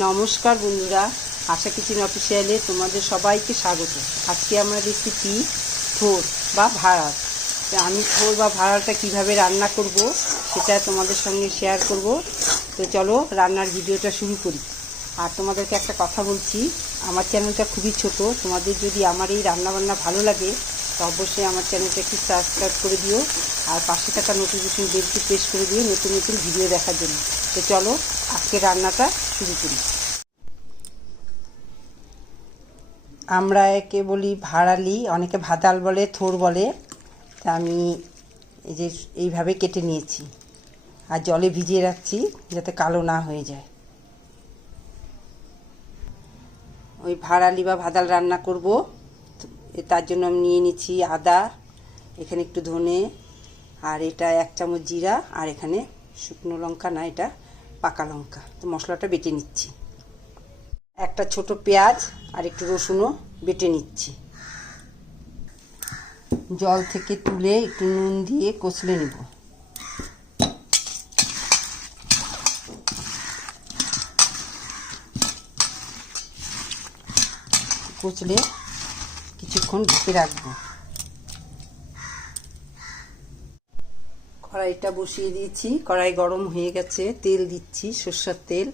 নমস্কার বন্ধুরা, আশা কিচেন অফিসিয়ালে তোমাদের সবাইকে স্বাগত। আজকে আমরা রেসিপি থোড় বা ভাড়াল। আমি থোড় বা ভাড়ালটা কিভাবে রান্না করব সেটা তোমাদের সঙ্গে শেয়ার করব। তো চলো রান্নার ভিডিওটা শুরু করি। আর তোমাদেরকে একটা কথা বলছি, আমার চ্যানেলটা খুবই ছোট। তোমাদের যদি আমার এই রান্নাবান্না ভালো লাগে তো অবশ্যই আমার চ্যানেলটা একটু সাবস্ক্রাইব করে দিও, আর পাশে থাকা নোটিফিকেশন বেলটি প্রেস করে দিও নতুন নতুন ভিডিও দেখার জন্য। তো চলো আজকে রান্নাটা শুরু করি। আমরা একে বলি ভাড়ালি, অনেকে ভাতাল বলে, থোড় বলে। তা আমি এই যে এইভাবে কেটে নিয়েছি আর জলে ভিজিয়ে রাখছি যাতে কালো না হয়ে যায়। ওই ভাড়ালি বা ভাতাল রান্না করব, তার জন্য আমি নিয়ে নিচ্ছি আদা, এখানে একটু ধনে, আর এটা 1 চামচ জিরা, আর এখানে শুকনো লঙ্কা না, এটা পাকা লঙ্কা। তো মশলাটা বেটে নিচ্ছি। একটা ছোট পেঁয়াজ আর একটু রসুনও বেটে নিচ্ছি। জল থেকে তুলে একটু নুন দিয়ে কষলে নেব। কষলে কিছুক্ষণ ঢেকে রাখবো। কড়াইটা বসিয়ে দিয়েছি, কড়াই গরম হয়ে গেছে। তেল দিচ্ছি, সরষের তেল।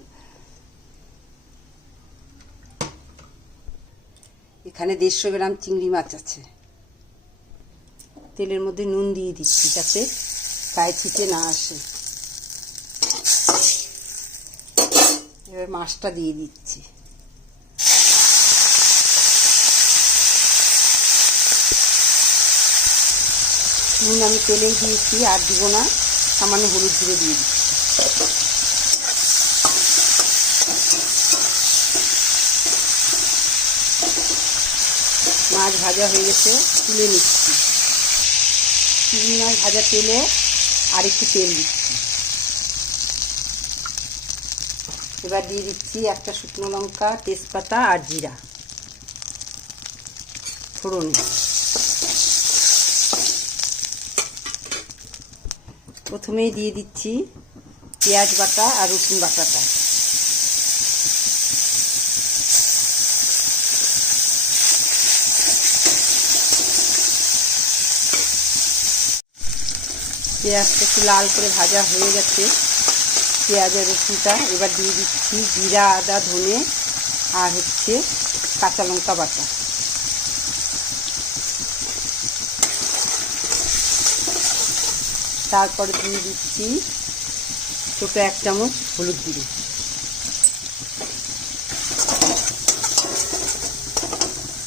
এখানে 150 গ্রাম চিংড়ি মাছ আছে। তেলের মধ্যে নুন দিয়ে দিচ্ছি যাতে গায়ে ছিটে না আসে। এবার মাছটা দিয়ে দিচ্ছি। নুন আমি তেলেই দিয়েছি, আর দিব না। সামান্য হলুদ গুঁড়ো দিয়ে দিচ্ছি। মাছ ভাজা হয়ে গেছে, তুলে নিচ্ছি। চিংড়ি মাছ ভাজা তেলে আর একটু তেল দিচ্ছি। এবার দিয়ে দিচ্ছি একটা শুকনো লঙ্কা, তেজপাতা আর জিরা ফোড়নে। প্রথমেই দিয়ে দিচ্ছি পেঁয়াজ বাটা আর রসুন বাটাটা। পেঁয়াজটা একটু লাল করে ভাজা হয়ে গেছে, পেঁয়াজ আর রসুনটা। এবার দিয়ে দিচ্ছি জিরা, আদা, ধনে আর কাঁচা লঙ্কা বাটা। তারপরে দিয়ে দিচ্ছি ছোট 1 চামচ হলুদ গুঁড়ো।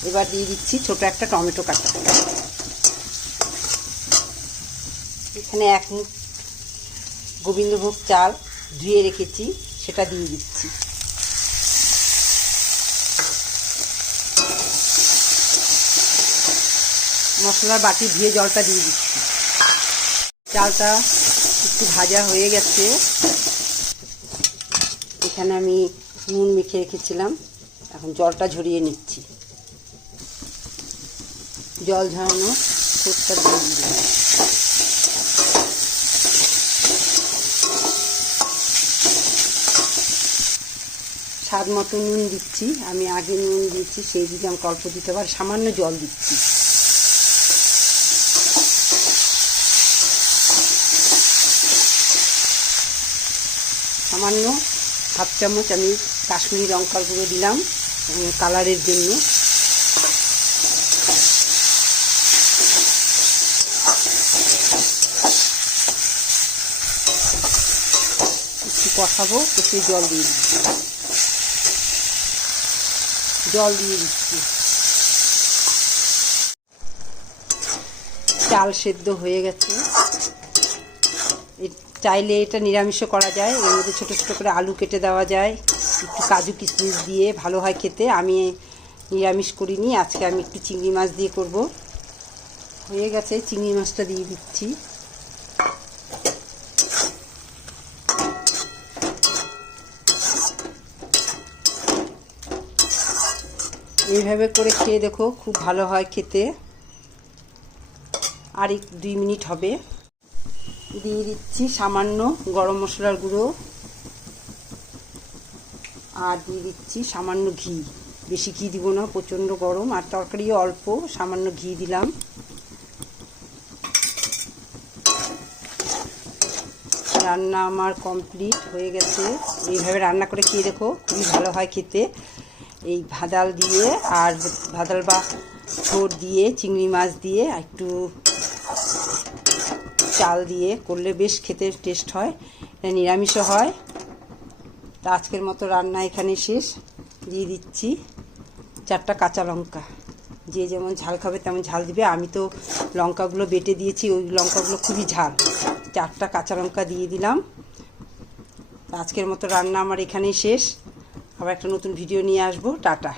এবার দিয়ে দিচ্ছি ছোট একটা টমেটো কাটা। এখানে 1 মুঠ গোবিন্দভোগ চাল ধুয়ে রেখেছি, সেটা দিয়ে দিচ্ছি। মশলার বাটি ধুয়ে জলটা দিয়ে দিচ্ছি। চালটা একটু ভাজা হয়ে গেছে। এখানে আমি নুন মেখে রেখেছিলাম, এখন জলটা ঝরিয়ে নিচ্ছি। জল ঝরানো থোড়টা দিয়ে দিলাম। স্বাদ মতো নুন দিচ্ছি। আমি আগে নুন দিচ্ছি, সেই দিলাম অল্প দিতে পারি। সামান্য জল দিচ্ছি। সামান্য 1/2 চামচ আমি কাশ্মীরি লঙ্কার গুঁড়ো দিলাম কালারের জন্য। একটু কষাবো, কষিয়ে জল দিয়ে দিচ্ছি। জল দিয়ে দিচ্ছি। চাল সেদ্ধ হয়ে গেছে। চাইলে এটা নিরামিষও করা যায়, এর মধ্যে ছোটো ছোটো করে আলু কেটে দেওয়া যায়, একটু কাজু কিশমিশ দিয়ে ভালো হয় খেতে। আমি নিরামিষ করিনি, আজকে আমি একটু চিংড়ি মাছ দিয়ে করব। হয়ে গেছে, চিংড়ি মাছটা দিয়ে দিচ্ছি। এইভাবে করে খেয়ে দেখো, খুব ভালো হয় খেতে। আর 2 মিনিট হবে। দিয়ে দিচ্ছি সামান্য গরম মশলার গুঁড়ো আর দিয়ে দিচ্ছি সামান্য ঘি, বেশি ঘি দিব না, প্রচণ্ড গরম, আর তরকারিও অল্প, সামান্য ঘি দিলাম। রান্না আমার কমপ্লিট হয়ে গেছে। এইভাবে রান্না করে খেয়ে দেখো, খুবই ভালো হয় খেতে। এই ভাদাল দিয়ে আর ভাদাল বা ঠোঁট দিয়ে, চিংড়ি মাছ দিয়ে, একটু চাল দিয়ে করলে বেশ খেতে টেস্ট হয়। এটা নিরামিষও হয়। তা আজকের মতো রান্না এখানে শেষ। দিয়ে দিচ্ছি 4টা কাঁচা লঙ্কা, যে যেমন ঝাল খাবে তেমন ঝাল দিবে। আমি তো লঙ্কাগুলো বেটে দিয়েছি, ওই লঙ্কাগুলো খুবই ঝাল। 4টা কাঁচা লঙ্কা দিয়ে দিলাম। আজকের মতো রান্না আমার এখানেই শেষ। আবার একটা নতুন ভিডিও নিয়ে আসবো। টাটা।